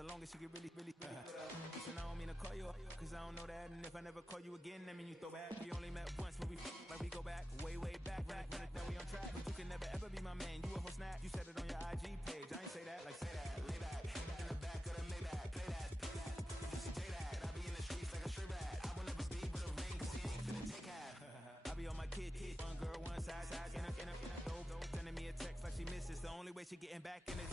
as long as she get really Listen, I don't mean to call you up, cause I don't know that. And if I never call you again, that mean you throw back. We only met once when we like we go back, way back. Run it, then we on track. But you can never ever be my man, you a whole snap. You said it on your IG page, I ain't say that, like say that. Lay back, in the back of the Maybach, play that. Say that, I be in the streets like a stray rat. I will never be but a ring, cause he ain't finna take half. I be on my kid, one girl, one side, in a dope, sending me a text like she misses. The only way she getting back in it.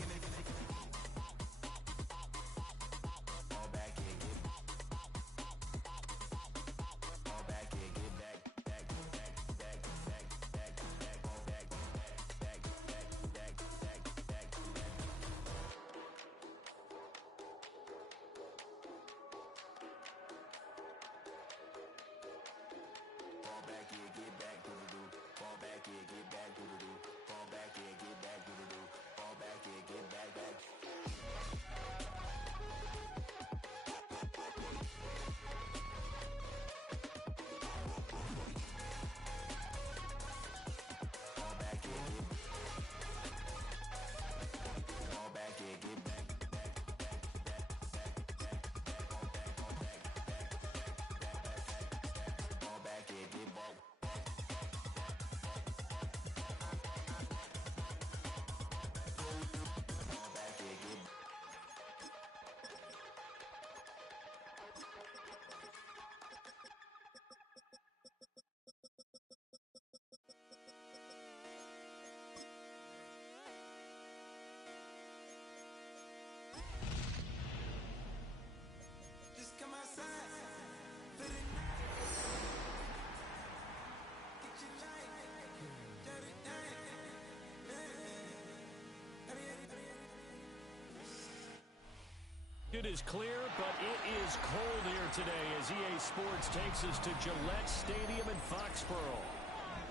It is clear, but it is cold here today as EA Sports takes us to Gillette Stadium in Foxborough.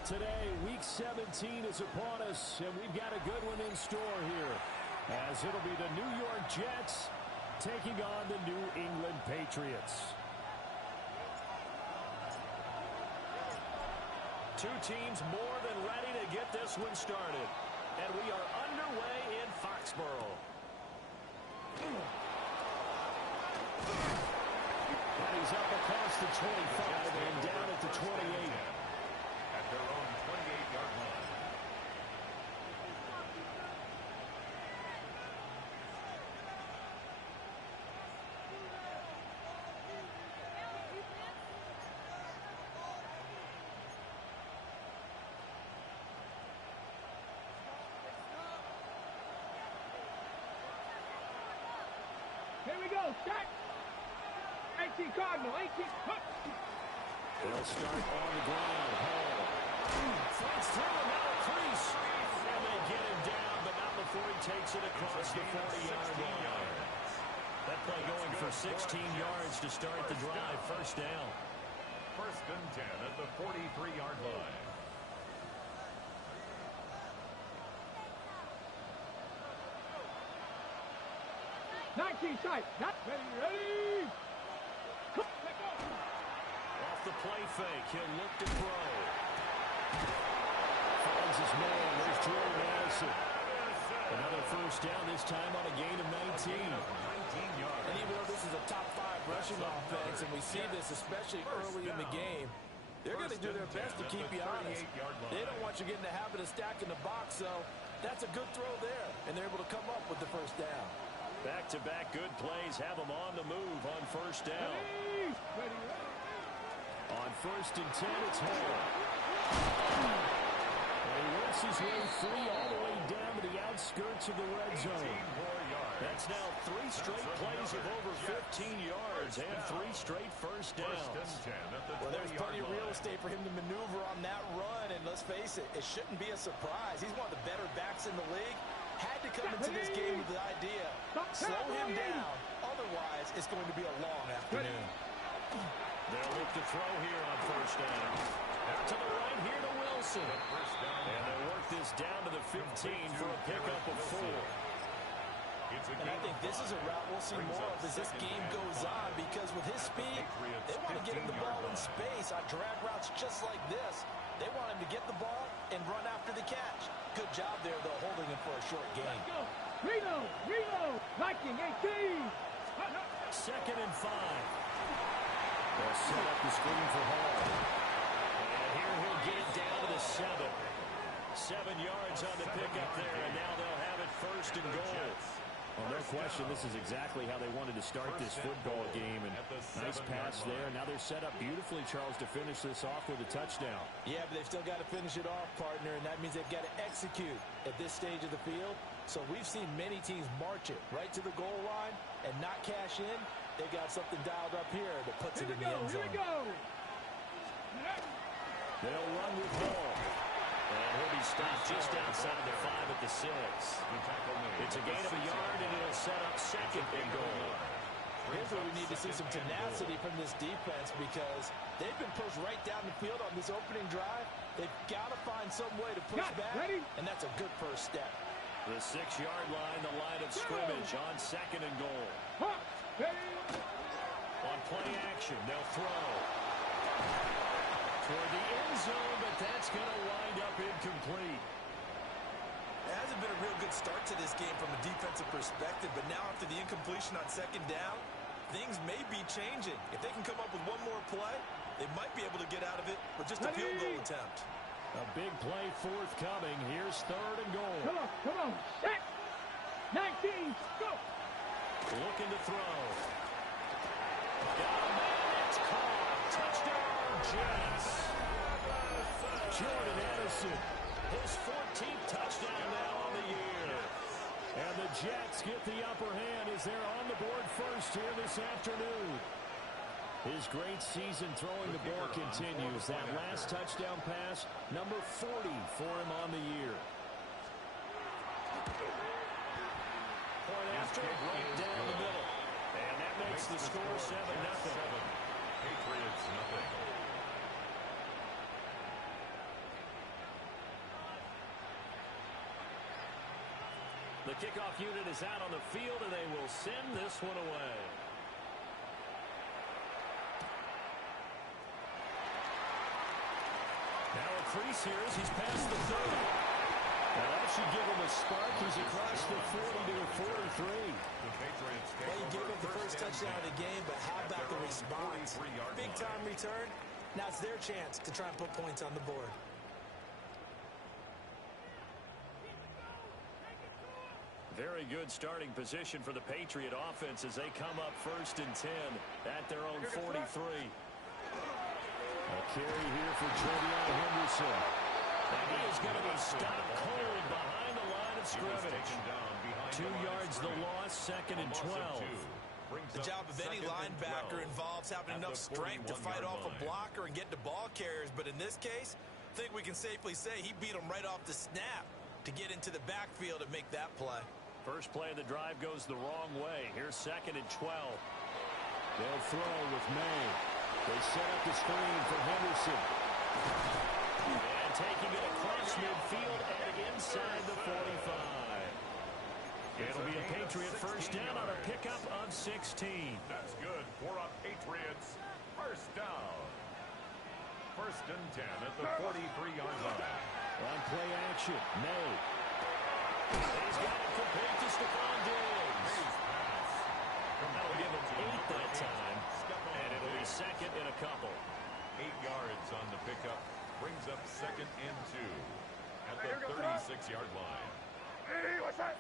Today, Week 17 is upon us, and we've got a good one in store here, as it'll be the New York Jets taking on the New England Patriots. Two teams more than ready to get this one started, and we are underway in Foxborough. He's up across the 25 and down at the 28. At their own 28-yard line. Here we go, start! 18 Cardinal, 18. They'll start on the ground. Hall fights through another crease. And they get him down, but not before he takes it across the 40-yard line. That play going for 16 yards to start the drive. First down. First and 10 at the 43-yard line. Tight. Not ready. Off the play fake, he'll look to throw. Finds his man. There's Jordan Addison. Another first down, this time on a gain of 19. 19 yards. And even though this is a top 5 rushing offense, and we see this especially early in the game, they're going to do their best to keep you honest. They don't want you getting the habit of stacking the box, so that's a good throw there, and they're able to come up with the first down. Back-to-back good plays have them on the move on first down. Ready. On first and 10, it's Hall. And he works his way free all the way down to the outskirts of the red zone. That's now 3 straight plays of over 15 yards and 3 straight first downs. Well, there's plenty of real estate for him to maneuver on that run, and let's face it, it shouldn't be a surprise. He's one of the better backs in the league. Had to come into this game with the idea, slow him down, otherwise it's going to be a long afternoon. They'll look to throw here on first down. Out to the right here to Wilson. And they'll work this down to the 15 for a pickup of 4. And I think this is a route we'll see more of as this game goes on, because with his speed, they want to get him the ball in space on drag routes just like this. They want him to get the ball and run after the catch. Good job there, though, holding him for a short gain. Reno, Viking, 18. 2nd and 5. They'll set up the screen for Hall. And here he'll get it down to the 7. 7 yards on the pickup there, and now they'll have it 1st and goal. Well, no question, this is exactly how they wanted to start this football game. And nice pass there. Now they're set up beautifully, Charles, to finish this off with a touchdown. Yeah, but they've still got to finish it off, partner, and that means they've got to execute at this stage of the field. So we've seen many teams march it right to the goal line and not cash in. They got something dialed up here that puts it in the end zone. Here we go. They'll run with Hall. And he'll be stopped just outside the 5 at the 6. It's a gain of a yard, and it'll set up 2nd and goal. Here's where we need to see some tenacity from this defense because they've been pushed right down the field on this opening drive. They've got to find some way to push back, and that's a good first step. The 6-yard line, the line of scrimmage on 2nd and goal. On play action, they'll throw toward the end zone, but that's going to wind up incomplete. It hasn't been a real good start to this game from a defensive perspective, but now after the incompletion on 2nd down, things may be changing. If they can come up with one more play, they might be able to get out of it with just a field goal attempt. A big play forthcoming. Here's 3rd and goal. Come on. Set. 19. Go. Looking to throw. Got a man. It's caught. Touchdown, Jets. Jordan Addison, his 14th touchdown now on the year. And the Jets get the upper hand as they're on the board first here this afternoon. His great season throwing the ball continues. That last touchdown pass, number 40 for him on the year. Point after, right down the middle. And that makes the score 7-0. Patriots nothing. The kickoff unit is out on the field, and they will send this one away. Now a crease here as he's past the 30. Now that should give him a spark. He's across the 40 to the 43. Well, you gave up the first touchdown of the game, but how about the response? Big-time return. Now it's their chance to try and put points on the board. Very good starting position for the Patriot offense as they come up 1st and 10 at their own 43. A carry here for Jordan Henderson. And he is going to be stopped cold behind the line of scrimmage. 2 yards the loss, 2nd and 12. The job of any linebacker involves having enough strength to fight off a blocker and get to ball carriers. But in this case, I think we can safely say he beat him right off the snap to get into the backfield and make that play. First play of the drive goes the wrong way. Here's 2nd and 12. They'll throw with May. They set up the screen for Henderson. And taking it across midfield and inside the 45. It'll be a Patriot first down on a pickup of 16. That's good for a Patriots first down. 1st and 10 at the 43-yard line. On play action, May. He's got it complete to Stephon Diggs. That'll give him 8 that time. And it'll be 2nd and a couple. 8 yards on the pickup. Brings up 2nd and 2 at the 36-yard line. Hey, what's that?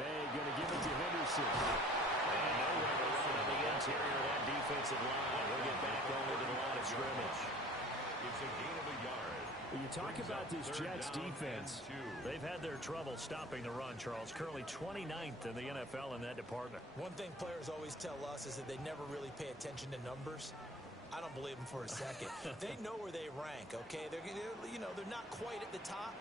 May going to give it to Henderson. And nowhere to run on the interior of that defensive line. We'll get back over to the line of scrimmage. It's a gain of a yard. When you talk about this Jets defense, they've had their trouble stopping the run, Charles. Currently 29th in the NFL in that department. One thing players always tell us is that they never really pay attention to numbers. I don't believe them for a second. They know where they rank, okay? They're not quite at the top,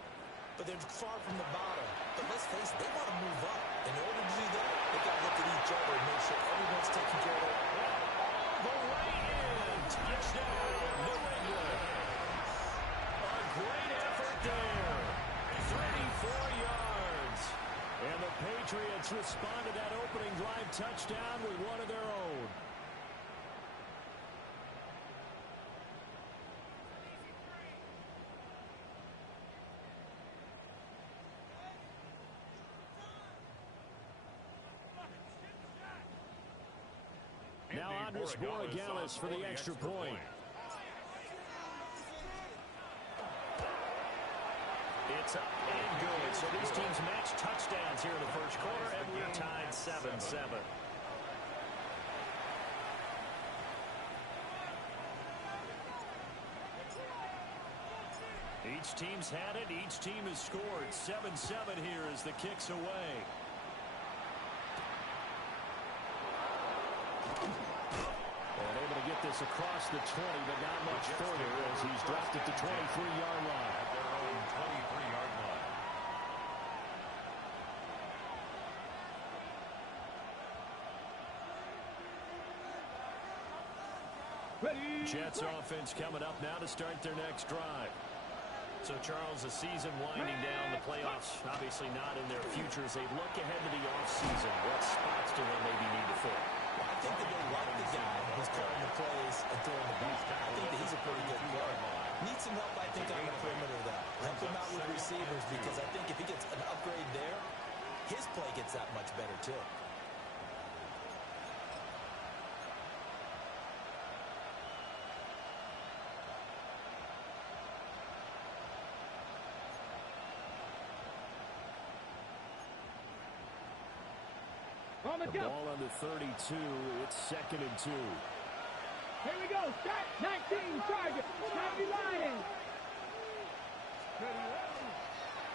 but they're far from the bottom. But let's face it, they want to move up. In order to do that, they've got to look at each other and make sure everyone's taking care of their... The right end, touchdown, New England. A great effort there. 34 yards. And the Patriots respond to that opening drive touchdown with one of their own. Now Andres Borregales for the extra point. It's up and good. So these teams match touchdowns here in the first quarter, and we're tied 7-7. Each team's had it. Each team has scored. 7-7 here as the kick's away. And able to get this across the 20, but not much further as he's dropped at the 23-yard line. At their own 23-yard line. Jets offense coming up now to start their next drive. So, Charles, the season winding down, the playoffs obviously not in their future as they look ahead to the offseason. What spots do they maybe need to fill? Well, I think that they like the guy who's calling the plays and throwing the ball. I think that he's a pretty good player. Needs some help, I think, on the perimeter, though. Help him out with receivers because I think if he gets an upgrade there, his play gets that much better, too. The ball under 32. It's 2nd and 2. Here we go. Start 19. Target. Happy line.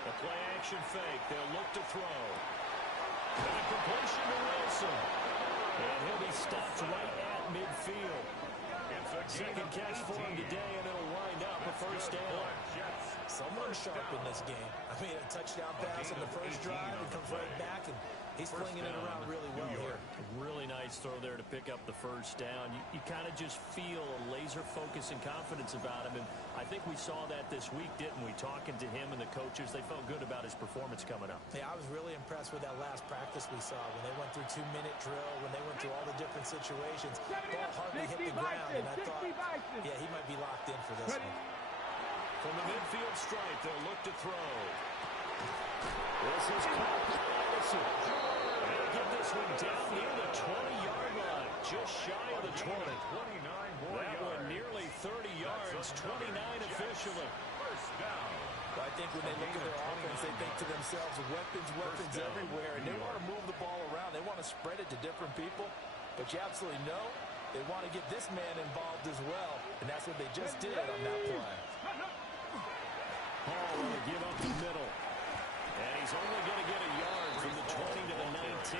The play action fake. They'll look to throw. And a completion to Wilson. And he'll be stopped right at midfield. Second catch for him today, and it'll wind up a first down. Someone sharp in this game. I mean, a touchdown pass in the first drive and comes right back, and he's flinging it around really well here. Really nice throw there to pick up the first down. You kind of just feel a laser focus and confidence about him, and I think we saw that this week, didn't we? Talking to him and the coaches, they felt good about his performance coming up. Yeah, I was really impressed with that last practice we saw when they went through 2-minute drill, when they went through all the different situations. Ball hardly hit the ground, and I thought, yeah, he might be locked in for this one. From the midfield stripe, they'll look to throw. This is caught by Anderson. They'll get this one down near the 20-yard line, just shy of the 20. That one nearly 30 yards, 29 officially. First down. Well, I think when they look at their offense, they think to themselves, weapons everywhere, and they want to move the ball around. They want to spread it to different people, but you absolutely know they want to get this man involved as well, and that's what they just did on that play. Hall will give up the middle. And he's only going to get a yard from the 20 to the 19.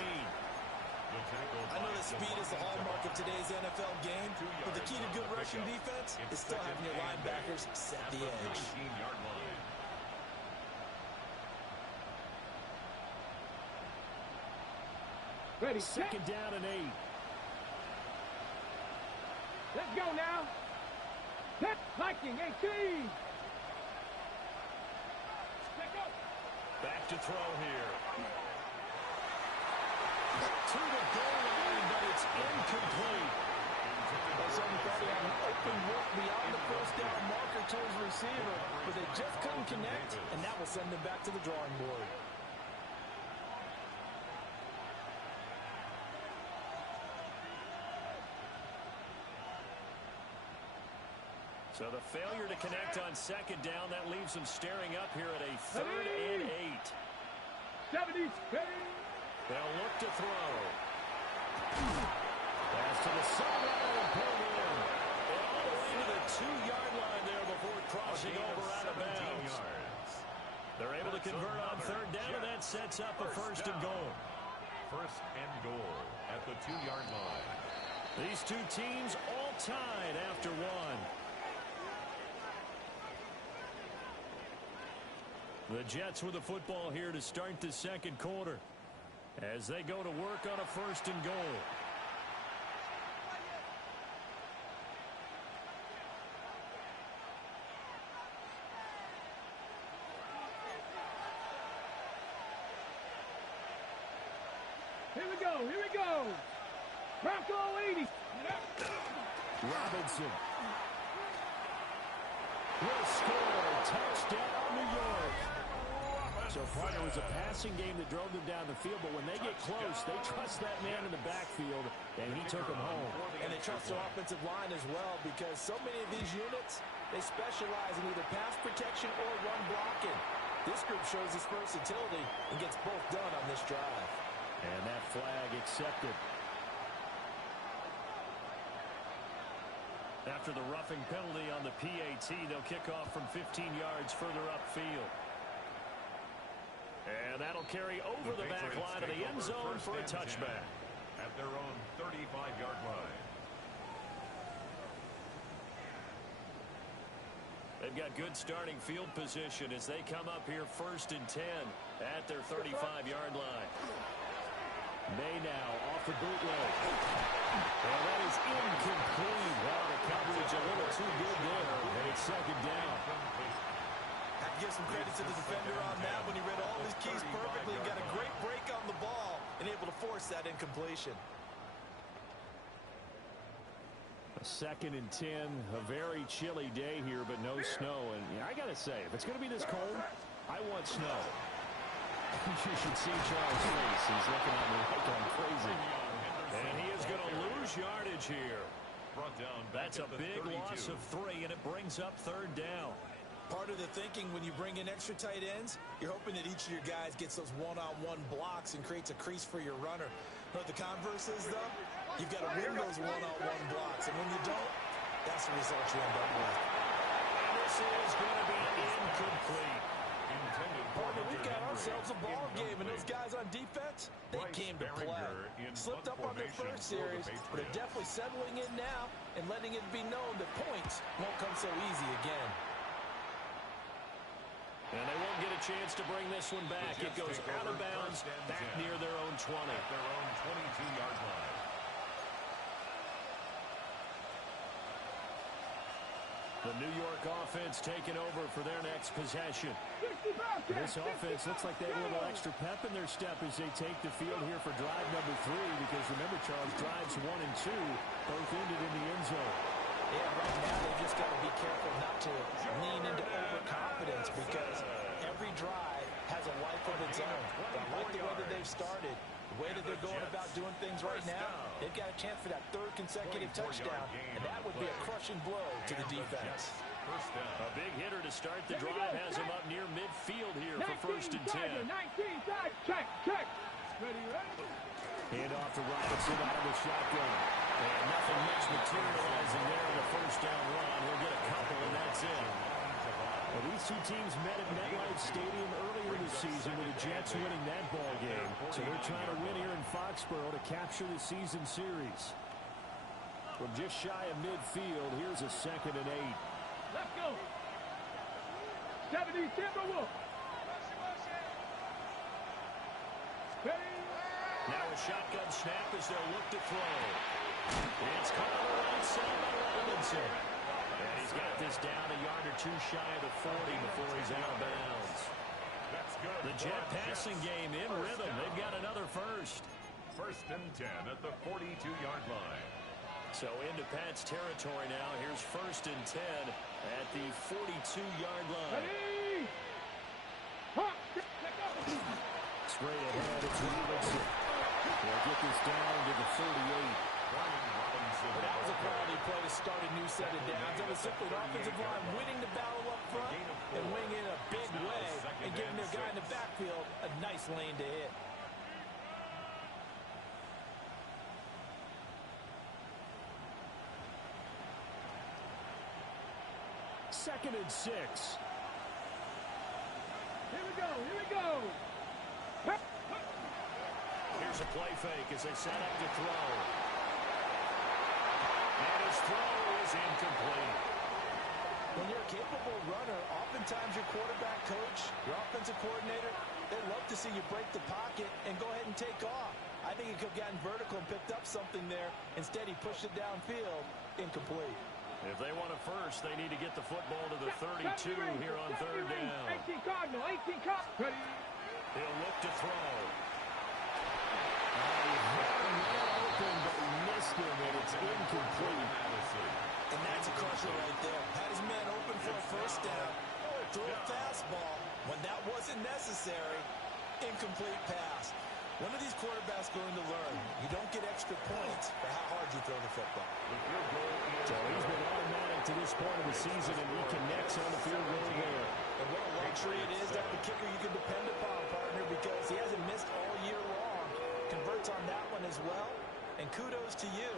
I know that speed is the hallmark of today's NFL game, but the key to good rushing defense is still having your linebackers set the edge. Ready, second down and 8. Let's go now. Viking 18. Back to throw here. To the goal line, but it's incomplete. Well, somebody had an open look beyond the first down marker to his receiver, but they just couldn't connect, and that will send them back to the drawing board. So the failure to connect on second down, that leaves them staring up here at a 3rd and 8. 70. They'll look to throw. Pass to the sideline and pulled in. And all the way to the 2-yard line there before crossing over out of bounds. They're able to convert on third down, and that sets up a first and goal. First and goal at the 2-yard line. These two teams all tied after one. The Jets with the football here to start the second quarter as they go to work on a first and goal. Here we go. Bronco 80. Robinson will score. Touchdown, New York. So, partner, it was a passing game that drove them down the field, but when they get close, they trust that man in the backfield, and he took them home. And they trust their offensive line as well, because so many of these units, they specialize in either pass protection or run blocking. This group shows its versatility and gets both done on this drive. And that flag accepted. After the roughing penalty on the PAT, they'll kick off from 15 yards further upfield. And that'll carry over the back line of the end zone for a touchback. At their own 35-yard line. They've got good starting field position as they come up here 1st and 10 at their 35-yard line. May now off the bootleg. Well, that is incomplete. Wow, the coverage a little too good there. And it's 2nd down. Have to give some credit to the defender on that when he read all his keys perfectly and got a great break on the ball and able to force that incompletion. A 2nd and 10, a very chilly day here, but no snow. And I got to say, if it's going to be this cold, I want snow. You should see Charles' face. He's looking at me like I'm crazy. And he is going to lose yardage here. That's a big loss of 3, and it brings up 3rd down. Part of the thinking when you bring in extra tight ends, you're hoping that each of your guys gets those one-on-one blocks and creates a crease for your runner. But the converse is, though, you've got to win those one-on-one blocks. And when you don't, that's the result you end up with. And this is going to be incomplete. Partner, we've got ourselves a ball game, and those guys on defense, they came to play. Slipped up on their first series, but are definitely settling in now and letting it be known that points won't come so easy again. And they won't get a chance to bring this one back. It goes out of bounds, back near their own 20. At their own 22-yard line. The New York offense taking over for their next possession. This offense looks like they have a little extra pep in their step as they take the field here for drive number 3, because remember, Charles, drives 1 and 2 both ended in the end zone. Yeah, right now they've just got to be careful not to lean into overconfidence, because every drive has a life of its own. But I like the way that they've started, the way that they're going about doing things right now. They've got a chance for that 3rd consecutive touchdown, and that would be a crushing blow to the defense. A big hitter to start the drive has him up near midfield here for 1st and 10. 19, check. Hand off to Robinson out of the shotgun. And nothing much materializing there on the 1st down run. He'll get a couple, and that's it. Well, these two teams met at MetLife Stadium earlier this season with the Jets winning that ball game. So they're trying to win here in Foxborough to capture the season series. From just shy of midfield, here's a 2nd and 8. Let's go. 70 Timberwolves. Now a shotgun snap as they'll look to throw. It's caught on the right side by Robinson. And he's got this down a yard or 2 shy of the 40 before he's out of bounds. The Jet passing game in rhythm. They've got another first. 1st and 10 at the 42-yard line. So into Pat's territory now. Here's 1st and 10 at the 42-yard line. Straight ahead, it's Robinson. They'll get this down to the 38. But that was a quality play to start a new set of downs. It was simply an offensive line winning the battle up front and winning in a big way and giving their guy in the backfield a nice lane to hit. Second and 6. Here we go. Here's a play fake as they set up to throw. And his throw is incomplete. When you're a capable runner, oftentimes your quarterback coach, your offensive coordinator, they love to see you break the pocket and go ahead and take off. I think he could have gotten vertical and picked up something there. Instead, he pushed it downfield. Incomplete. If they want a first, they need to get the football to the 32 here on 3rd down. 18 Cardinal. He'll look to throw. He had a man open, but he missed him, and it's incomplete. And that's a crusher right there. Had his man open for a 1st down. Threw a fastball when that wasn't necessary. incomplete pass. When are these quarterbacks going to learn? You don't get extra points for how hard you throw the football. So he's been automatic to this point of the season, and he connects on the field goal there. And what a luxury it is to have a kicker you can depend upon, partner, because he hasn't missed all year long. Converts on that one as well. And kudos to you.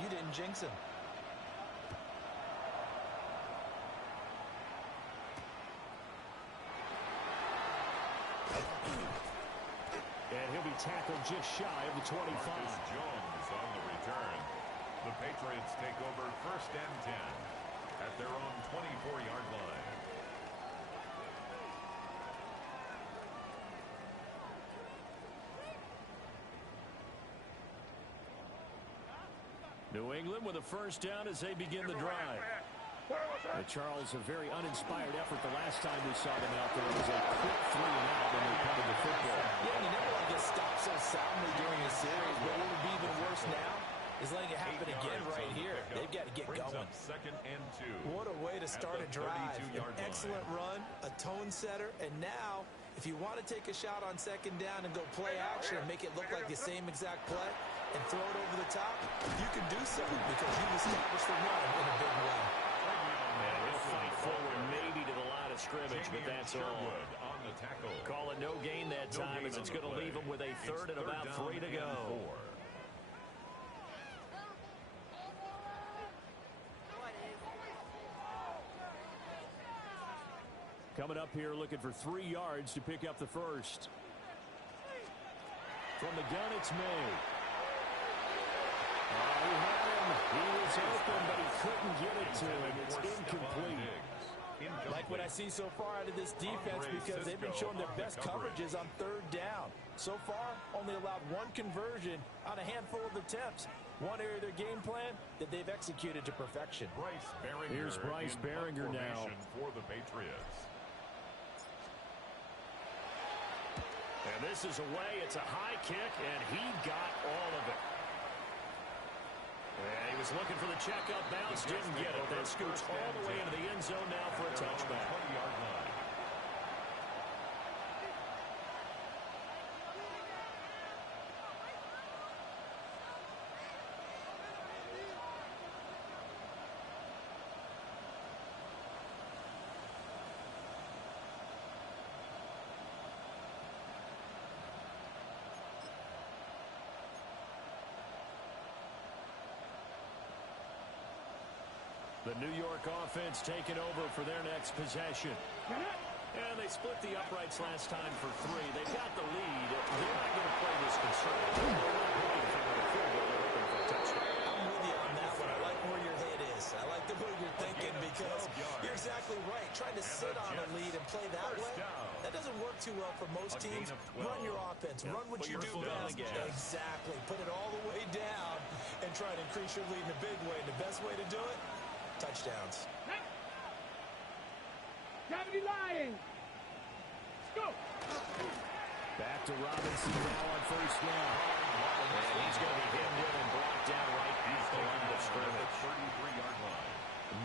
You didn't jinx him. And he'll be tackled just shy of the 25. Marcus Jones on the return. The Patriots take over 1st and 10 at their own 24-yard line. New England with a first down as they begin the drive. Charles, a very uninspired effort the last time we saw them out there. It was a quick 3 and out when they punted the football. Yeah, and you never want to get stopped so soundly during a series, but what would be even worse now is letting it happen again right here. They've got to get going. 2nd and 2. What a way to start a drive. An excellent run, a tone setter, and now if you want to take a shot on 2nd down and go play action and make it look like the same exact play and throw it over the top, you can do so because you've established the run in a big way. And he'll fight forward maybe to the line of scrimmage, but that's all. On the tackle. Call it no gain that time as it's going to leave him with a 3rd and about 3 to go. 4. Coming up here looking for 3 yards to pick up the first. From the gun, it's May. He had him. He was open, but he couldn't get it to him. It's incomplete. Like what I see so far out of this defense because they've been showing their best coverages on 3rd down. So far, only allowed 1 conversion on a handful of attempts. One area of their game plan that they've executed to perfection. Here's Bryce Behringer now. For the Patriots. And this is away. It's a high kick, and he got all of it. And he was looking for the checkup bounce, didn't get it. That scoots all the way into the end zone now for a touchback. 20-yard line. The New York offense taking over for their next possession. And they split the uprights last time for 3. They've got the lead. They're not going to play this conservative. They're not hoping for a field goal. They're hoping for a touchdown. I'm with you on that one. I like where your head is. I like the way you're thinking because you're exactly right. Trying to sit on a lead and play that way, that doesn't work too well for most teams. Run your offense. Run what you do best. Exactly. Put it all the way down and try to increase your lead in a big way. And the best way to do it, touchdowns. Cavity Lions. Go. Back to Robinson now on first down. And he's going to be hemmed in and brought down right at the line of scrimmage. 33-yard line.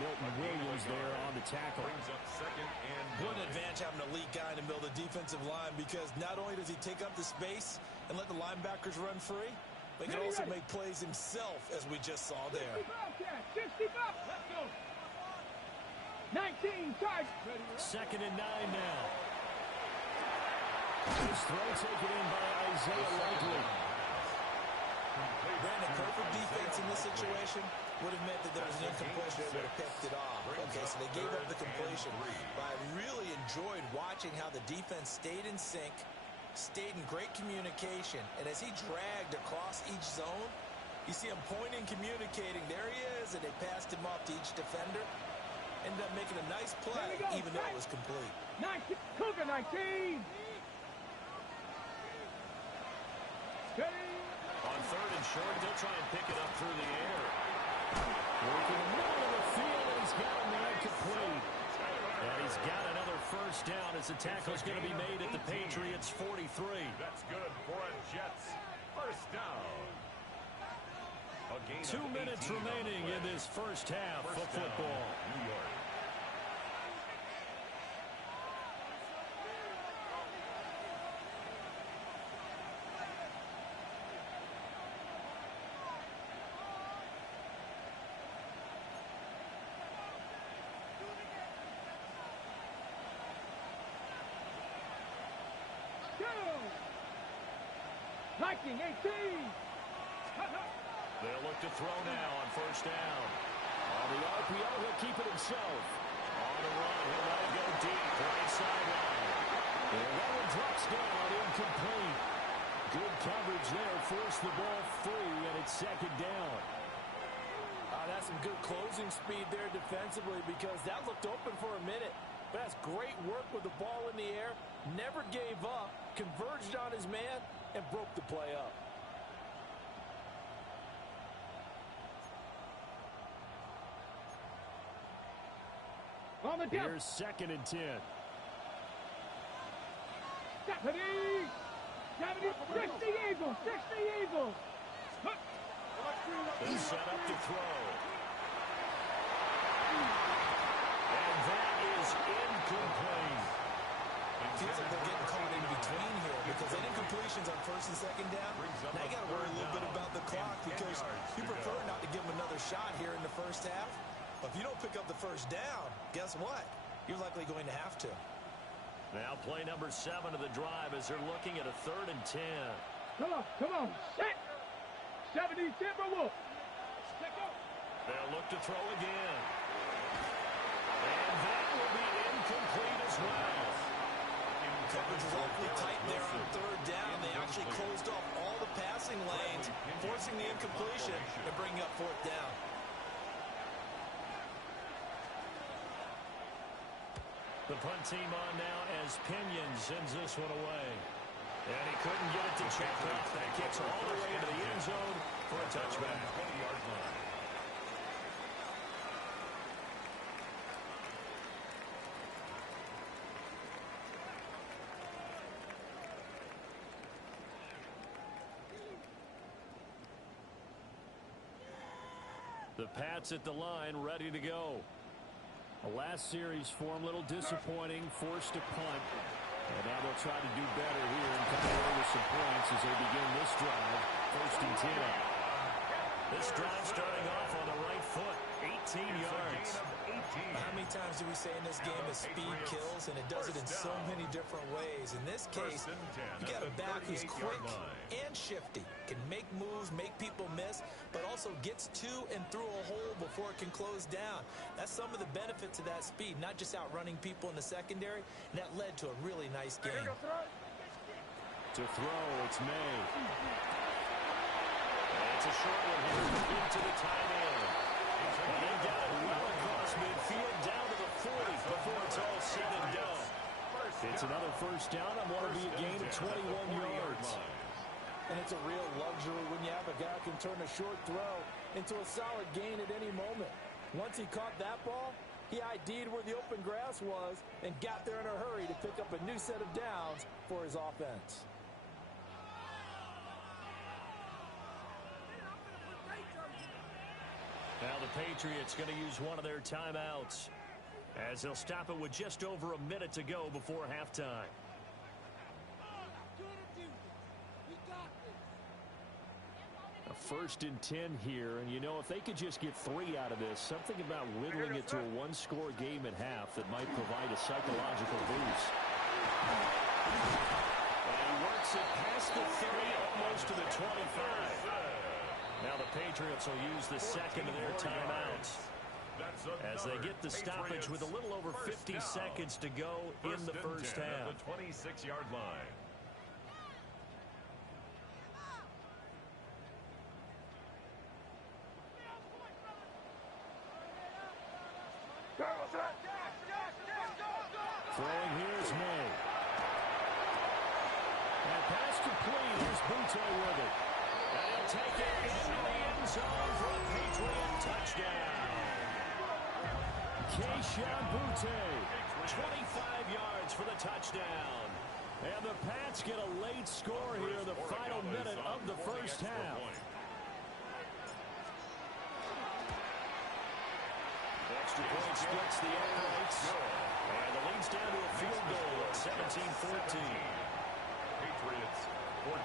Milton Williams there on the tackle. Brings up 2nd and 9. What an advantage having an elite guy in the middle of the defensive line because not only does he take up the space and let the linebackers run free, but he can also make plays himself, as we just saw there. 60 up. Let's go. 19 charge. 2nd and 9 now. His throw taken in by Isaiah Likely. Brandon, perfect defense in this situation would have meant that there was an incompletion that would have picked it off. Okay, so they gave up the completion. But I really enjoyed watching how the defense stayed in sync, stayed in great communication, and as he dragged across each zone, you see him pointing, communicating. There he is, and they passed him off to each defender. Ended up making a nice play, even though it was complete. 19. Cougar 19. Steady. On 3rd and short, they'll try and pick it up through the air. Working the middle of the field, and he's got him there complete. And he's got another first down as the tackle's going to be made at the Patriots' 43. That's good for a Jets first down. 2 minutes remaining in this first half of football. New York. Viking 18. They'll look to throw now on first down. On the RPO, he'll keep it himself. On the run, he'll let it go deep. Right sideline. And that one drops down, incomplete. Good coverage there. Forced the ball free, and it's second down. That's some good closing speed there defensively because that looked open for a minute. But that's great work with the ball in the air. Never gave up. Converged on his man and broke the play up. On the jump. Here's 2nd and 10. Stephanie. 60 Eagles. 60 Eagles. They're set up to throw. And that is incomplete. Feels like they're getting caught in between here because any incompletions on first and second down. Now you got to worry a little bit about the clock because you prefer not to give them another shot here in the first half. But if you don't pick up the first down, guess what? You're likely going to have to. Now play number 7 of the drive as they're looking at a 3rd and 10. Come on, set. 70 Timberwolves. They'll look to throw again. And that will be incomplete as well. Coverage is awfully tight there on 3rd down. They actually closed off all the passing lanes, forcing the incompletion and bringing up 4th down. The punt team on now as Pinion sends this one away. And he couldn't get it to check off. That kicks all the way into the end zone for a touchback. 20-yard line. The Pats at the line, ready to go. The last series for him, a little disappointing, forced to punt. And now they'll try to do better here and come away with some points as they begin this drive. 1st and 10. This drive starting off on the right foot, 18 yards. How many times do we say in this game that speed kills, and it does it in so many different ways? In this case, you got a back who's quick and shifty, can make moves, make people miss, but also gets to and through a hole before it can close down. That's some of the benefits of that speed, not just outrunning people in the secondary, and that led to a really nice game. To throw, it's May. And it's a short one here into the tight end. And they got it well across midfield down to the 40 before it's all said and done. It's another first down on what will be a gain of 21 yards. And it's a real luxury when you have a guy who can turn a short throw into a solid gain at any moment. Once he caught that ball, he ID'd where the open grass was and got there in a hurry to pick up a new set of downs for his offense. Now the Patriots going to use one of their timeouts as they'll stop it with just over a minute to go before halftime. A 1st and 10 here, and you know, if they could just get 3 out of this, something about whittling it to a one-score game at half that might provide a psychological boost. And he works it past the 30, almost to the 25. Now the Patriots will use the 2nd of their timeouts as they get the stoppage with a little over 50 seconds to go in the first half. The 26-yard line. Throwing here's May. And pass complete. Here's Butte with it. And he'll take it into the end zone for a Patriot touchdown. Keyshawn Butte, 25 yards for the touchdown. And the Pats get a late score here in the final minute of the first half. Extra point splits the uprights. And the lead's down to a field goal at 17-14. Patriots 14.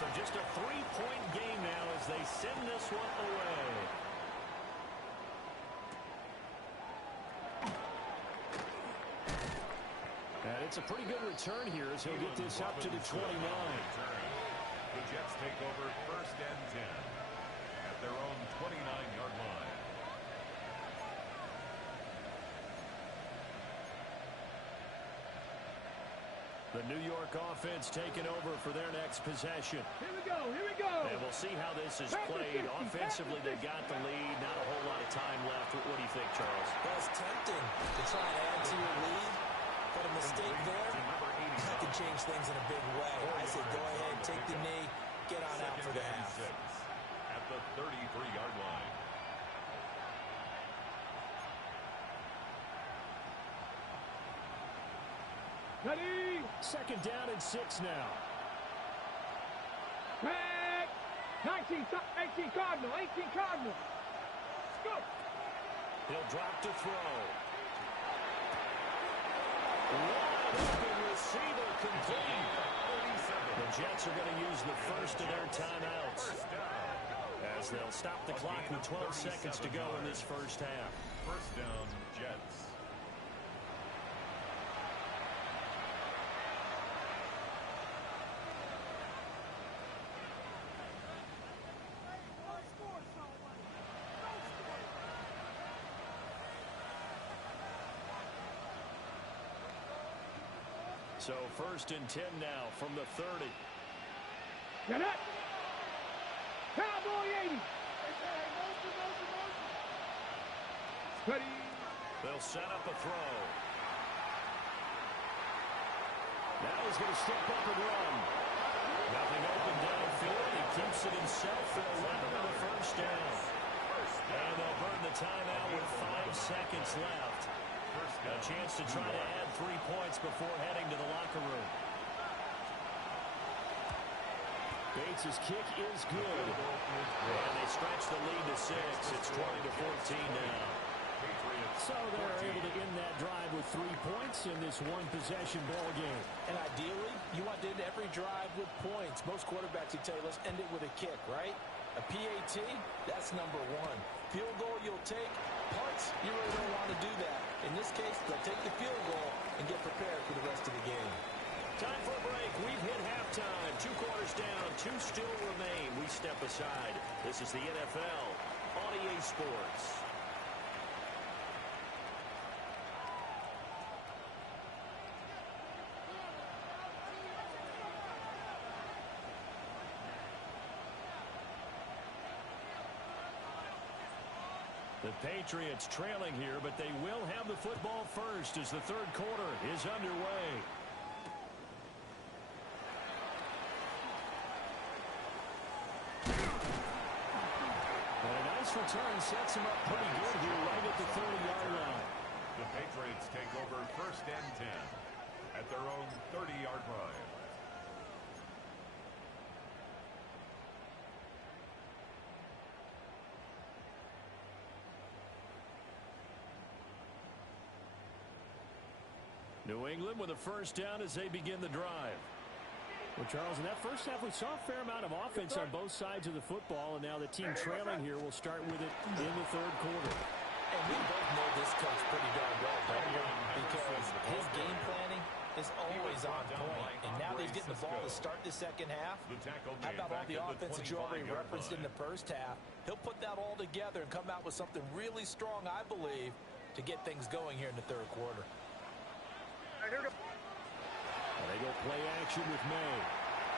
So just a 3-point game now as they send this one away. And That's a pretty good return here as he'll get this up to the 29. The Jets take over 1st and 10 at their own 29-yard line. The New York offense taking over for their next possession. Here we go, here we go. And we'll see how this is played. Offensively, they got the lead. Not a whole lot of time left. What do you think, Charles? Well, it's tempting to try and add to your lead, but a mistake there, that could change things in a big way. I said go ahead, take the knee, get on out for the half. At the 33-yard line. Ready. 2nd down and 6 now. Back. 18 Cardinal, 18 Cardinal. Let's go. He'll drop to throw. Wide open receiver complete. The Jets are going to use the first of their timeouts as they'll stop the clock with 12 seconds to go in this first half. 1st down, Jets. So 1st and 10 now from the 30. Get it. Cowboy 80. Ready. They'll set up a throw. Now he's going to step up and run. Nothing open downfield. He keeps it himself for 11 on the 1st down. And they'll burn the timeout with 5 seconds left. A chance to try to add 3 points before heading to the locker room. Bates' kick is good. And they stretch the lead to 6. It's 20-14 now. So they're able to end that drive with 3 points in this one-possession ball game. And ideally, you want to end every drive with points. Most quarterbacks would tell you, let's end it with a kick, right? A PAT, that's number 1. Field goal you'll take. Punts, you really don't want to do that. In this case, they'll take the field goal and get prepared for the rest of the game. Time for a break. We've hit halftime. 2 quarters down. 2 still remain. We step aside. This is the NFL on EA Sports. The Patriots trailing here, but they will have the football first as the 3rd quarter is underway. And a nice return sets him up pretty good here right at the 30-yard line. The Patriots take over 1st and 10 at their own 30-yard line. New England with a 1st down as they begin the drive. Well, Charles, in that first half, we saw a fair amount of offense on both sides of the football, and now the team trailing here will start with it in the 3rd quarter. And we both know this coach pretty darn well, don't we? Because his game planning is always on point. And now that he's getting the ball to start the 2nd half, how about all the offense that you already referenced in the first half? He'll put that all together and come out with something really strong, I believe, to get things going here in the 3rd quarter. And they go play action with May.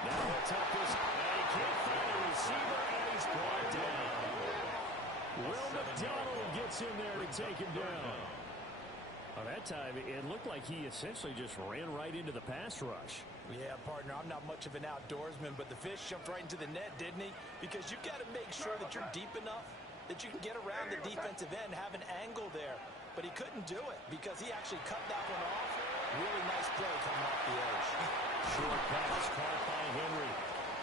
Now he'll tuck this, and he can't find a receiver, and he's brought down. Will McDonald gets in there to take him down. Well, that time, it looked like he essentially just ran right into the pass rush. Yeah, partner, I'm not much of an outdoorsman, but the fish jumped right into the net, didn't he? Because you've got to make sure that you're deep enough that you can get around the defensive end, have an angle there. But he couldn't do it because he actually cut that one off. Really nice play coming off the edge. Short pass caught by Henry.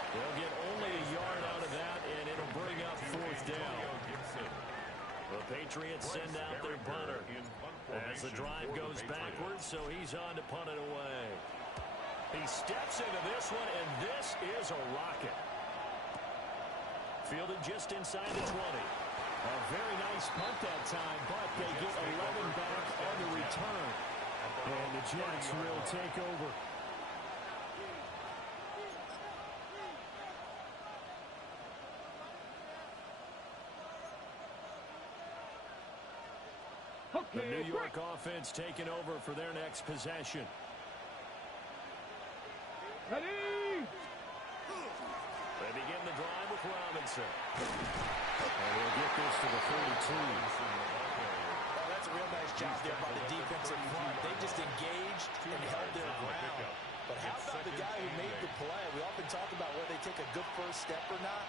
They'll get only a yard out of that, and it'll bring up 4th down. The Patriots send out their punter as the drive goes backwards, so he's on to punt it away. He steps into this one, and this is a rocket. Fielded just inside the 20. A very nice punt that time, but they get 11 back on the return. And the Jets will take over. The New York offense taking over for their next possession. Ready? They begin the drive with Robinson. And they'll get this to the 42. Oh, that's a real nice job there by the defensive front. They just engaged and held their ground. But how about the guy who made the play? We often talk about whether they take a good first step or not.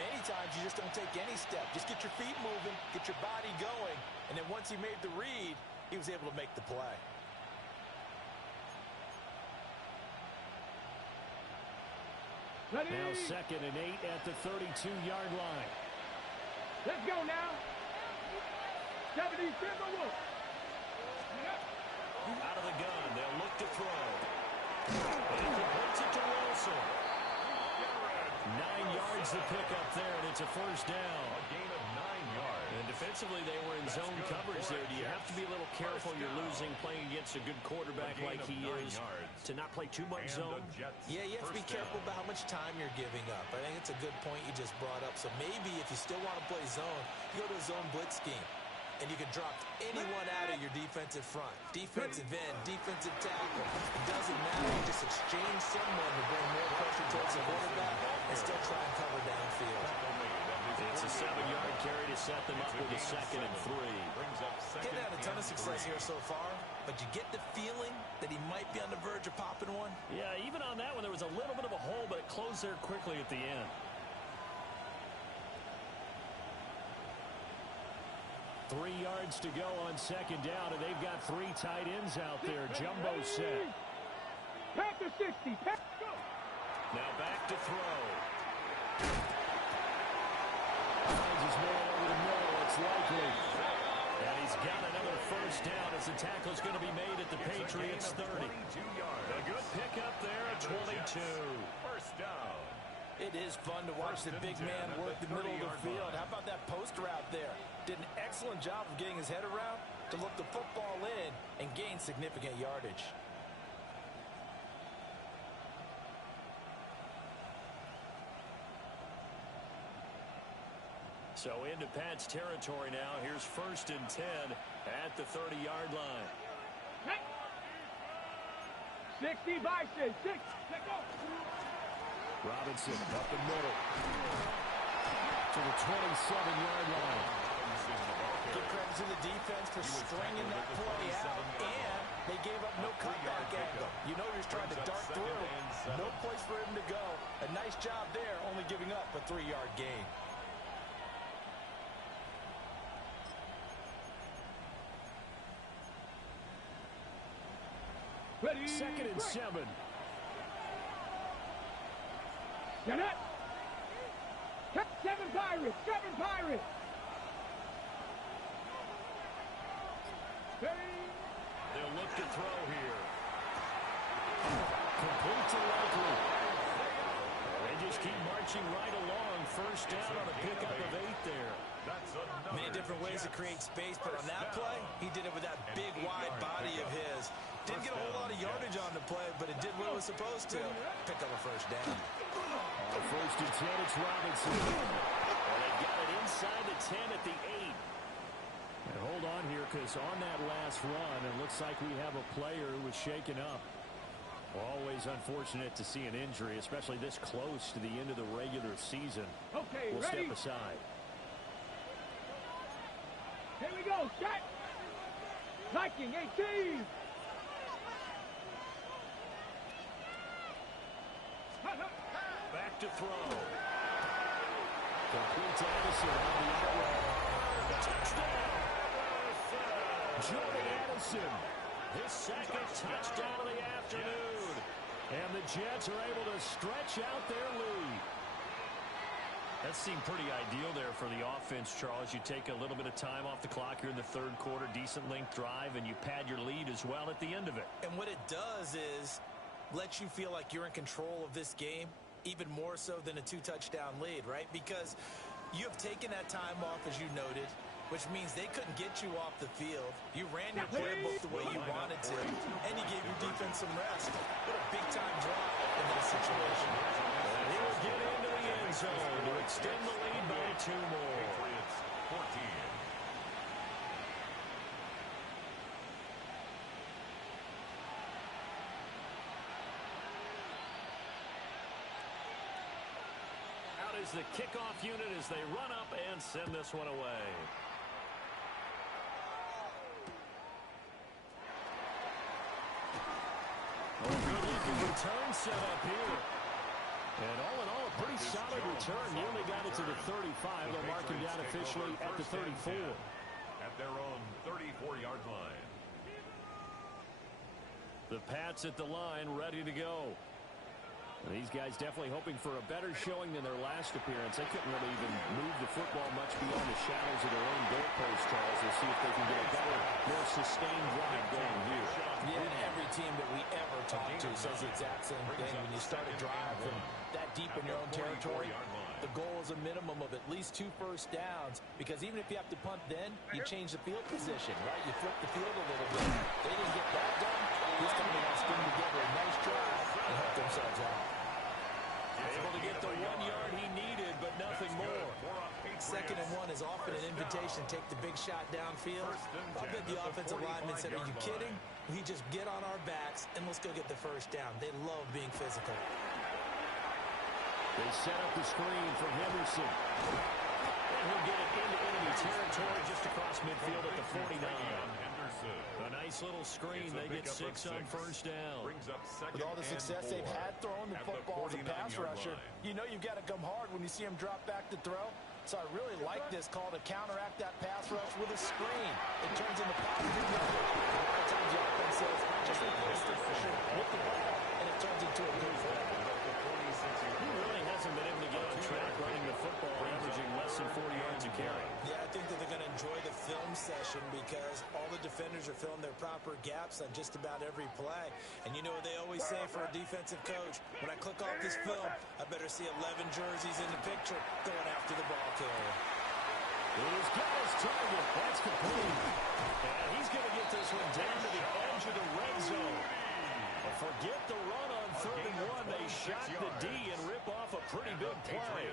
Many times you just don't take any step. Just get your feet moving, get your body going, and then once he made the read, he was able to make the play. Ready? Now 2nd and 8 at the 32-yard line. Let's go now. 77 wolf. Out of the gun, they'll look to throw. And he completes it to Wilson. 9 yards to pick up there, and it's a first down. A gain of 9 yards. And defensively, they were in zone coverage there. Do you have to be a little careful you're losing playing against a good quarterback like he is to not play too much zone? Yeah, you have to be careful about how much time you're giving up. I think it's a good point you just brought up. So maybe if you still want to play zone, you go to a zone blitz scheme. And you can drop anyone out of your defensive front. Defensive end, defensive tackle. It doesn't matter. You just exchange someone to bring more pressure towards the quarterback and still try and cover downfield. It's a 7-yard carry to set them up with a 2nd and 3. He's had a ton of success here so far, but you get the feeling that he might be on the verge of popping one. Yeah, even on that one, there was a little bit of a hole, but it closed there quickly at the end. 3 yards to go on 2nd down, and they've got 3 tight ends out there. Jumbo set. Back to 60. Now back to throw. Finds his man over the middle. It's likely. And he's got another first down as the tackle's going to be made at the Patriots 30. A good pickup there at 22. First down. It is fun to watch the big man work the middle of the field. How about that post route there? Did an excellent job of getting his head around to look the football in and gain significant yardage. So into Pat's territory now. Here's 1st and 10 at the 30-yard line. 60 Bison. 6. Robinson up the middle to the 27-yard line. Give credit to the defense for stringing that play out, and they gave up no cutback angle. You know he was trying to dart through. No place for him to go. A nice job there, only giving up a 3-yard gain. Ready? 2nd and 7. Get it. 7 Pirates. 7 Pirates. They'll look to throw here. Complete to Likely. They just keep marching right along. First down on a pickup of 8 there. Many different ways to create space, but on that play, he did it with that big, wide body of his. Didn't get a whole lot of yardage on the play, but it did what it was supposed to. Pick up a first down. 1st and 10, it's Robinson. And they got it inside the 10 at the 8. And hold on here, because on that last run, it looks like we have a player who was shaken up. Always unfortunate to see an injury, especially this close to the end of the regular season. Okay, we'll ready? step aside. Here we go. Shot. Viking 18. Back to throw. Complete to Addison on the outrun. Touchdown! Jordan Addison, his 2nd touchdown of the afternoon. And the Jets are able to stretch out their lead. That seemed pretty ideal there for the offense, Charles. You take a little bit of time off the clock here in the 3rd quarter, decent length drive, and you pad your lead as well at the end of it. And what it does is let you feel like you're in control of this game, even more so than a 2-touchdown lead, right? Because you have taken that time off, as you noted, which means they couldn't get you off the field. You ran your playbook the way you wanted to, and you gave your defense some rest. What a big-time drive in that situation. And he will get into the end zone to extend the lead by 2 more. Patriots 14. Is the kickoff unit as they run up and send this one away. Oh, good looking return set up here. And all in all, a pretty solid return. Nearly got it to the 35. They'll mark him down officially at the 34. At their own 34-yard line. The Pats at the line, ready to go. These guys definitely hoping for a better showing than their last appearance. They couldn't really even move the football much beyond the shadows of their own goalpost, Charles. They'll see if they can get a better, more sustained drive going here. Yeah, and every team that we ever talk to says the exact same thing. When you start a drive from that deep in your own territory, the goal is a minimum of at least 2 first downs, because even if you have to punt then, you change the field position, right? You flip the field a little bit. They didn't get that done. This time they want to string together a nice drive and help themselves out. Able to get the 1 yard he needed, but nothing more. 2nd and 1 is often an invitation to take the big shot downfield. I bet the offensive lineman said, are you kidding? We just get on our backs and let's go get the first down. They love being physical. They set up the screen for Henderson. And he'll get it into enemy territory just across midfield at the 49. A nice little screen. They get 6 on first down. With all the success they've had throwing the football as a pass rusher, you know you've got to come hard when you see him drop back to throw. So I really like this call to counteract that pass rush with a screen. It turns into positive numbers. A lot of times the offense says, just replace the pressure with the ball, and it turns into a good play. He really hasn't been able to get on track running the football, averaging less than 40 yards a carry. Yeah, I think that they're going to enjoy the film session because all the defenders are filling their proper gaps on just about every play. And you know what they always say for a defensive coach, when I click off this film, I better see 11 jerseys in the picture going after the ball carrier. He's got his target. That's complete. And he's going to get this one down to the edge of the red zone. But forget the run on 3rd and 1. They shot the D and rip off a pretty big play.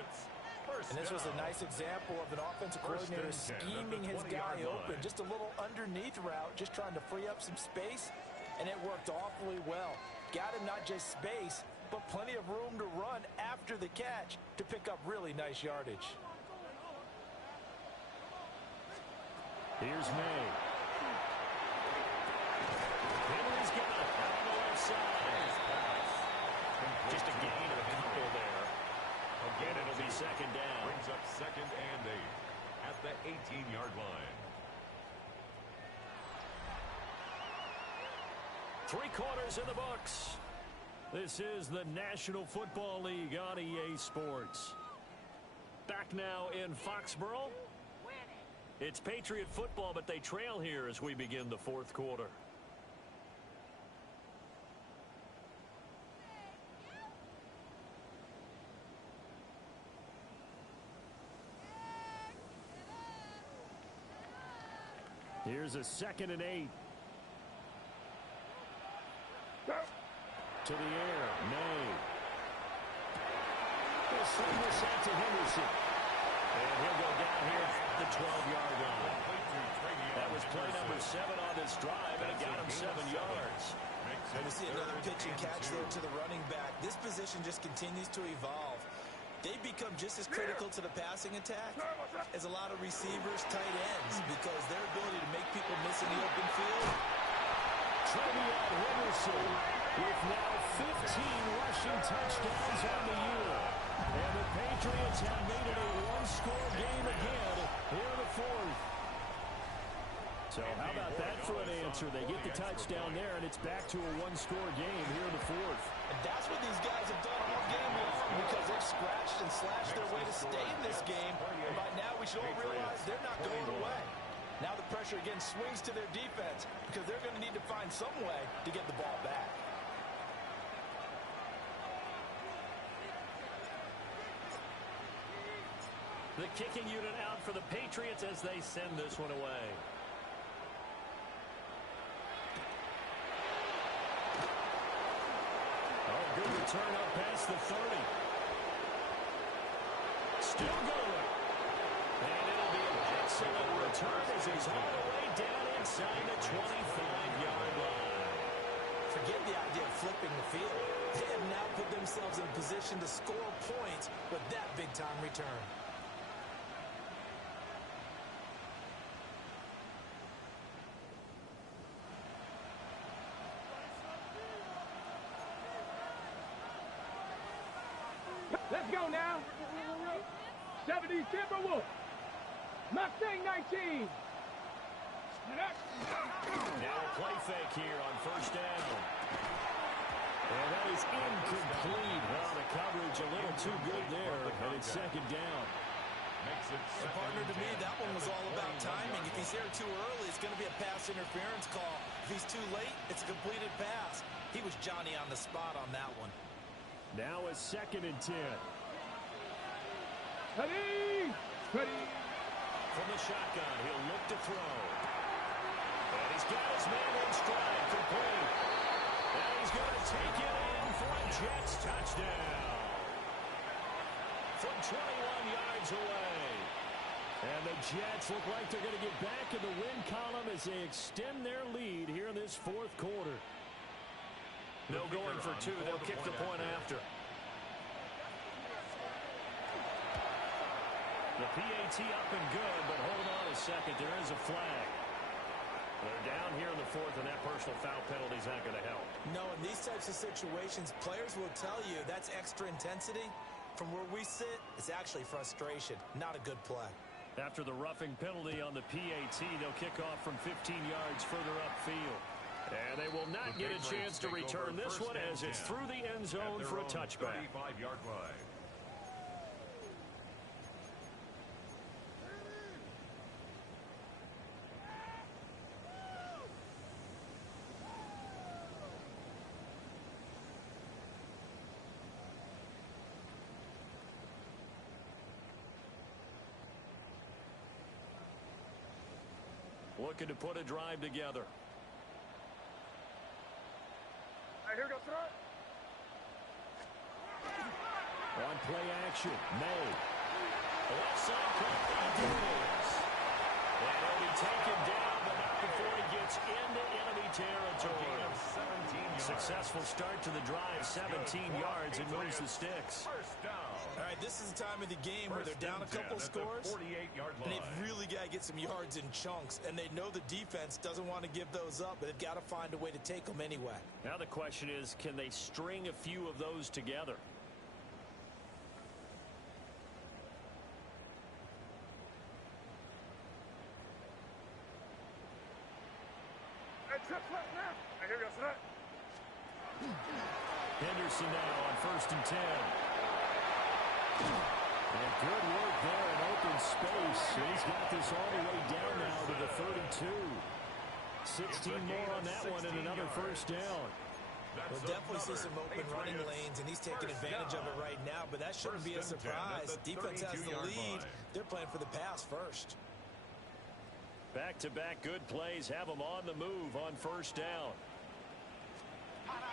And this was a nice example of an offensive coordinator scheming his guy open. Just a little underneath route, just trying to free up some space, and it worked awfully well. Got him not just space, but plenty of room to run after the catch to pick up really nice yardage. Here's May. Henry's got it out on the left side. Just a gain of a couple there. And it'll be 2nd down. Brings up 2nd and 8 at the 18-yard line. 3 quarters in the books. This is the National Football League on EA Sports. Back now in Foxborough. It's Patriot football, but they trail here as we begin the 4th quarter. Here's a 2nd and 8. To the air, May. He'll swing this out to Henderson. And he'll go down here at the 12-yard line. That was play number 7 on this drive, and it got him 7 yards. And we see another pitch and catch there to the running back. This position just continues to evolve. They become just as critical to the passing attack as a lot of receivers, tight ends, because their ability to make people miss in the open field. Trevion Henderson with now 15 rushing touchdowns on the year. And the Patriots have made it a one-score game again here in the 4th. So how about that for an answer? They get the touchdown there, and it's back to a one-score game here in the 4th. And that's what these guys have done all game long, because they've scratched and slashed their way to stay in this game. And by now we should all realize they're not going away. Now the pressure again swings to their defense, because they're going to need to find some way to get the ball back. The kicking unit out for the Patriots as they send this one away. Oh, good return up past the 30. Still going. And it'll be an excellent return as he's all the way down inside the 25-yard line. Forget the idea of flipping the field. They have now put themselves in position to score points with that big-time return. Let's go now. 70 Timberwolves. Mustang 19. Now a play fake here on first down. And that is incomplete. Well, the coverage a little too good there, and it's second down. And partner, to me, that one was all about timing. If he's there too early, it's going to be a pass interference call. If he's too late, it's a completed pass. He was Johnny on the spot on that one. Now a 2nd and 10. Ready. From the shotgun, he'll look to throw. And he's got his man in stride, complete. And he's going to take it in for a Jets touchdown. From 21 yards away. And the Jets look like they're going to get back in the win column as they extend their lead here in this fourth quarter. No going for two. They'll kick the point after. The PAT up and good, but hold on a second. There is a flag. They're down here in the fourth, and that personal foul penalty is not going to help. No, in these types of situations, players will tell you that's extra intensity. From where we sit, it's actually frustration, not a good play. After the roughing penalty on the PAT, they'll kick off from 15 yards further upfield. And they will not get a chance to return this one as it's through the end zone for a touchback. 35-yard line. Looking to put a drive together. Here we go, throw it. On play action, May. Left side caught by Davis. And he'll be taken down, but not before he gets into enemy territory. Successful start to the drive, 17 yards, and moves the sticks. All right, this is the time of the game where they're down a couple scores, and they've really got to get some yards in chunks, and they know the defense doesn't want to give those up, but they've got to find a way to take them anyway. Now the question is, can they string a few of those together? Henderson now on 1st and 10. And good work there in open space. He's got this all the way down now to the 32. 16 more on that one and another first down. We'll definitely see some open running lanes, and he's taking advantage of it right now, but that shouldn't be a surprise. Defense has the lead. They're playing for the pass first. Back-to-back good plays have them on the move on first down.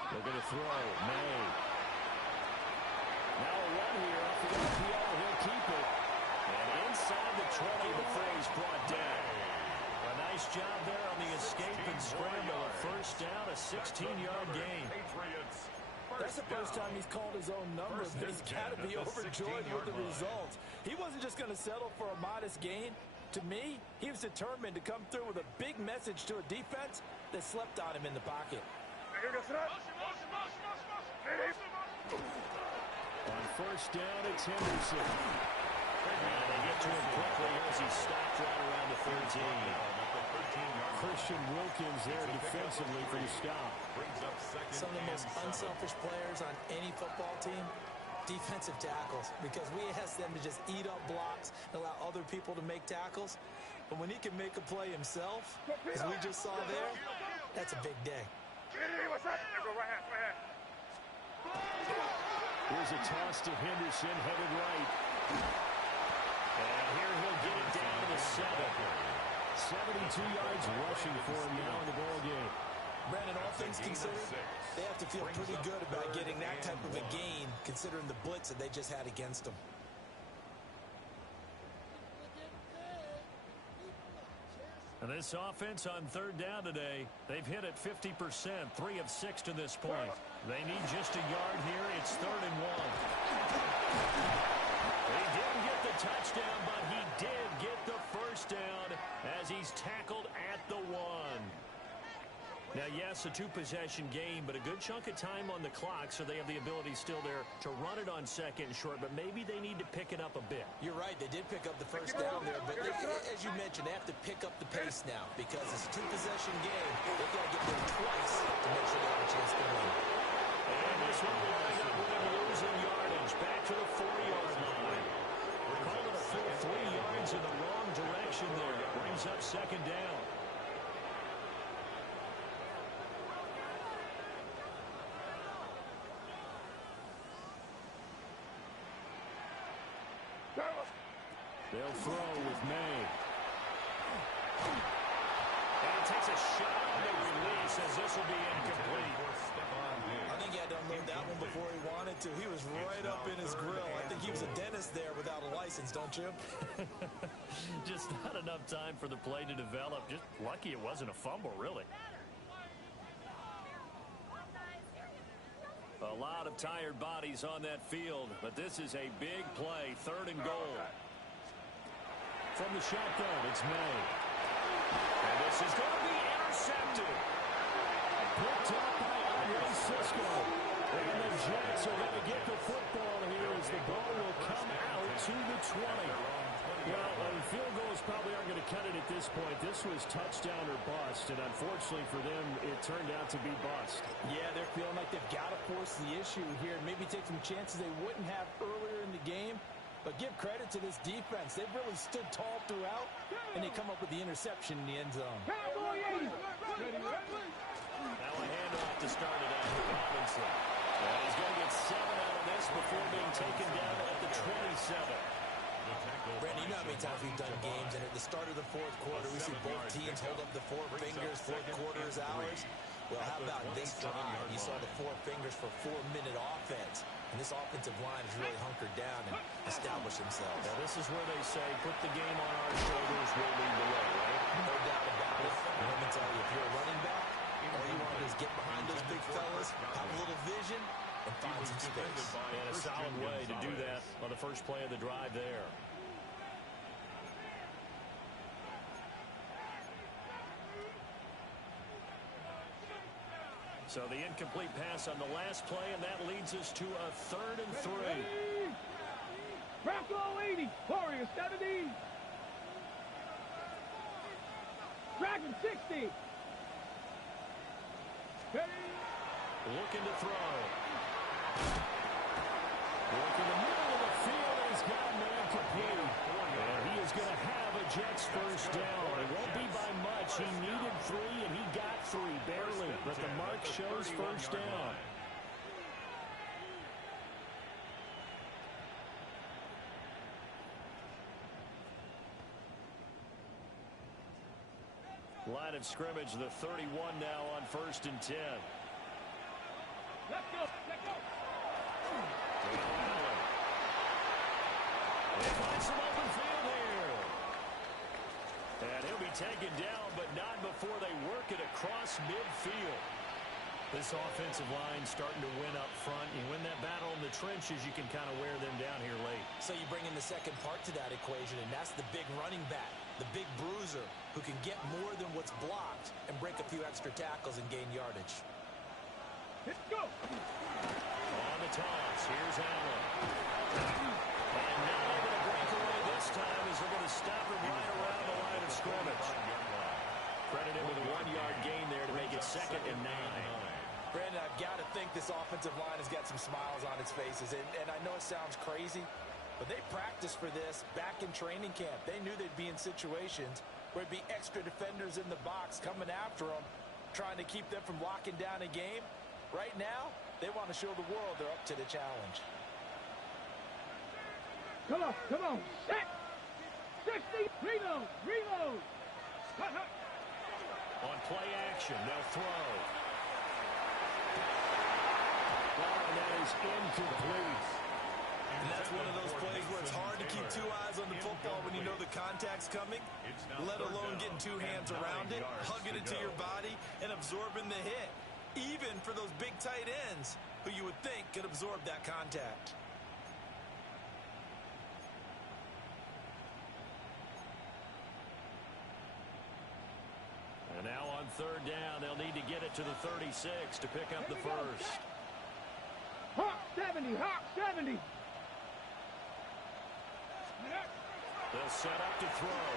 They're going to throw. May. Now a run here off the RPO. He'll keep it. And inside the 20, the phrase brought down. A nice job there on the escape and scramble. A first down, a 16-yard gain. That's the first time he's called his own number, but he's got to be overjoyed with the results. He wasn't just going to settle for a modest gain. To me, he was determined to come through with a big message to a defense that slept on him in the pocket. On first down, it's Henderson. And they get to him quickly as he stopped right around the 13. Christian Wilkins there defensively for the stop. Some of the most unselfish players on any football team, defensive tackles, because we ask them to just eat up blocks and allow other people to make tackles. But when he can make a play himself, as we just saw there, that's a big day. Here's a toss to Henderson, headed right. And 72 yards rushing for him now in the ball game. Brandon, all things considered, they have to feel pretty good about getting that type of a gain considering the blitz that they just had against them. And this offense on third down today, they've hit it 50%, 3 of 6 to this point. They need just a yard here. It's 3rd and 1. He didn't get the touchdown, but he did get the first down as he's tackled at the 1. Now, yes, a 2-possession game, but a good chunk of time on the clock, so they have the ability still there to run it on 2nd and short, but maybe they need to pick it up a bit. You're right. They did pick up the first down there, but as you mentioned, they have to pick up the pace now because it's a 2-possession game. They've got to get there twice to make sure they have a chance to win. And this one will wind up with him losing yardage back to the 40-yard line. We're calling it a full 3 yards in the wrong direction there. It brings up 2nd down. They'll throw with May. And he takes a shot on the release as this will be incomplete. I think he had to unload that one before he wanted to. He was right up in his grill. I think he was a dentist there without a license, don't you? Just not enough time for the play to develop. Just lucky it wasn't a fumble, really. A lot of tired bodies on that field, but this is a big play, 3rd and goal. From the shotgun, it's May. And this is going to be intercepted. Picked up by Andre Cisco. And the Jets are going to get the football here as the ball will come out to the 20. Well, field goals probably aren't going to cut it at this point. This was touchdown or bust, and unfortunately for them, it turned out to be bust. Yeah, they're feeling like they've got to force the issue here and maybe take some chances they wouldn't have earlier in the game. But give credit to this defense. They've really stood tall throughout, and they come up with the interception in the end zone. Now a handoff to start it out for Robinson. And he's going to get 7 out of this before being taken down at the 27. Randy, you know how many times we've done games, and at the start of the 4th quarter, we see both teams hold up the 4 fingers, 4th quarter is ours. Well, how about this drive? You saw the 4 fingers for 4-minute offense. And this offensive line has really hunkered down and established themselves. Now, this is where they say, put the game on our shoulders, we'll lead the way, right? No doubt about it. And let me tell you, if you're a running back, all you want to do is get behind those big fellas, have a little vision, and find some space. And a solid way to do that on the first play of the drive there. So the incomplete pass on the last play, and that leads us to a 3rd and 3. Bracco 80, Warrior 70. Dragon 60. Looking to throw. Look in the middle of the field, and he's got man complete. And he is going to have a Jets first down. It won't be by much. He needed 3, and he got 3, barely. But the mark shows first down. Line of scrimmage, the 31 now on 1st and 10. Let's go, let's go. They find some open field here. And he'll be taken down, but not before they work it across midfield. This offensive line starting to win up front. You win that battle in the trenches, you can kind of wear them down here late. So you bring in the second part to that equation, and that's the big running back, the big bruiser, who can get more than what's blocked and break a few extra tackles and gain yardage. Let's go. On the toss, here's Allen. And not able to break away this time as they're going to stop him right around the line of scrimmage. Credited with a 1-yard gain there to make it 2nd and 9. Brandon, I've got to think this offensive line has got some smiles on its faces. And I know it sounds crazy, but they practiced for this back in training camp. They knew they'd be in situations where it'd be extra defenders in the box coming after them, trying to keep them from locking down a game. Right now, they want to show the world they're up to the challenge. Come on, set. 60, reload, reload. play action. They'll throw. And that is incomplete. And that's one of those plays where it's hard to keep two eyes on the football when you know the contact's coming, let alone getting two hands around it, hugging it to your body, and absorbing the hit. Even for those big tight ends who you would think could absorb that contact. And now on third down, they'll need to get it to the 36 to pick up the first. Hawk 70, Hawk 70. They'll set up to throw.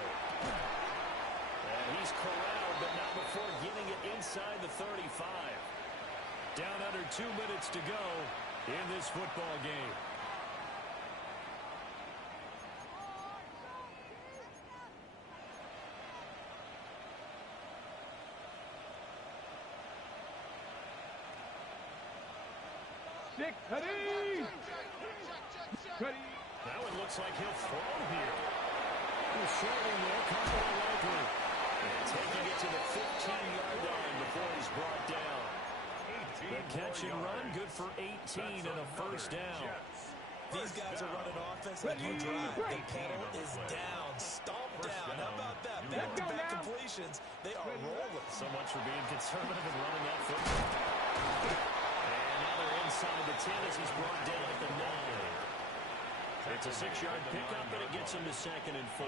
And he's corralled, but not before getting it inside the 35. Down under 2 minutes to go in this football game. Six, Cuddy! Cuddy! Now it looks like he'll throw here. He's shorting there, comfortable likely. And taking it to the 15-yard line before he's brought down. The catch and run, good for 18 and a first down. These guys are running offense like you drive. The pedal is down, stomped down. How about that? Back-to-back completions. They are rolling. So much for being conservative and running that football. And now they're inside the 10 as he's brought down at the 9. It's a 6-yard pickup, and it gets him to 2nd and 4.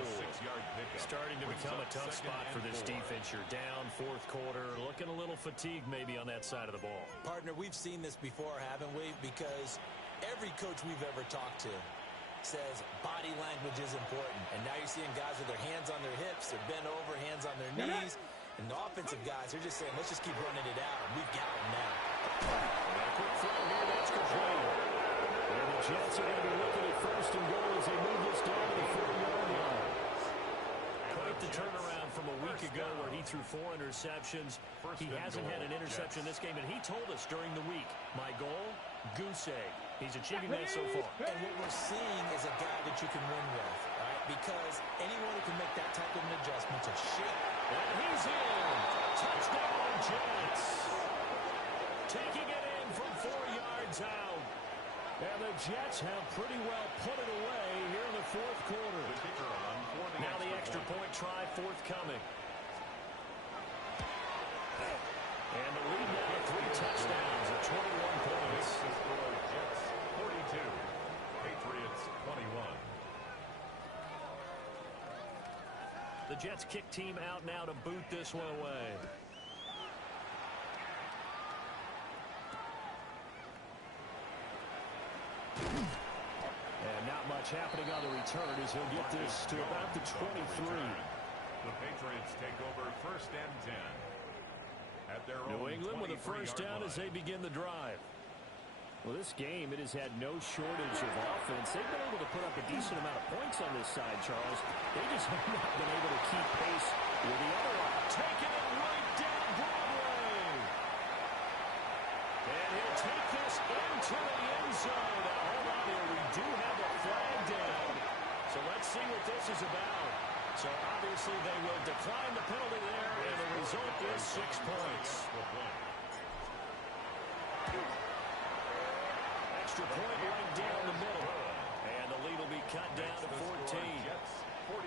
Starting to become a tough spot for this defense. You're down fourth quarter, looking a little fatigued maybe on that side of the ball. Partner, we've seen this before, haven't we? Because every coach we've ever talked to says body language is important. And now you're seeing guys with their hands on their hips, they're bent over, hands on their knees. And the offensive guys are just saying, let's just keep running it out. We've got them now. And a quick throw here, that's complete. And the Jets are going to be looking at first and goal as they move this down to the 4-yard line. Quite the turnaround from a week ago where he threw 4 interceptions. He hasn't had an interception this game, and he told us during the week, my goal, goose egg. He's achieving that so far. And what we're seeing is a guy that you can win with, right? Because anyone who can make that type of an adjustment to shape. And he's in. Touchdown, Jets. Taking it in from 4 yards out. And the Jets have pretty well put it away here in the fourth quarter. Now the extra point try forthcoming. And the lead now 3 touchdowns at 21 points. Jets 42, Patriots 21. The Jets kick team out now to boot this one away. And not much happening on the return as he'll get this to about the 23. The Patriots take over 1st and 10. At their New own England with a first down as they begin the drive. Well, this game, it has had no shortage of offense. They've been able to put up a decent amount of points on this side, Charles. They just have not been able to keep pace with the other one. Taking it right down Broadway. And he'll take this into the end zone. Now, hold on here. We do have a flag down. So let's see what this is about. So obviously they will decline the penalty there, and the result is 6 points. Extra point right down the middle. And the lead will be cut down to 14. Jets 42,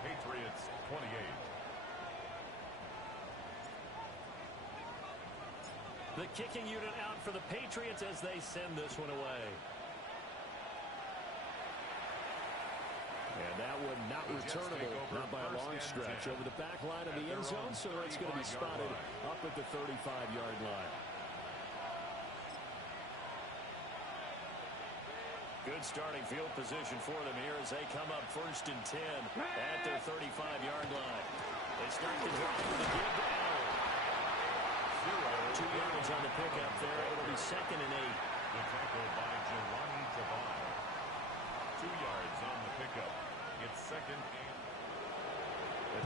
Patriots 28. The kicking unit out for the Patriots as they send this one away. And that one not returnable, not by a long stretch, over the back line of the end zone, so it's going to be spotted up at the 35-yard line. Good starting field position for them here as they come up 1st and 10 at their 35-yard line. They start the drive with a give down. 2 yards on the pickup there. It'll be 2nd and 8. The tackle by Jelani Tavai. 2 yards on the pickup. It's 2nd and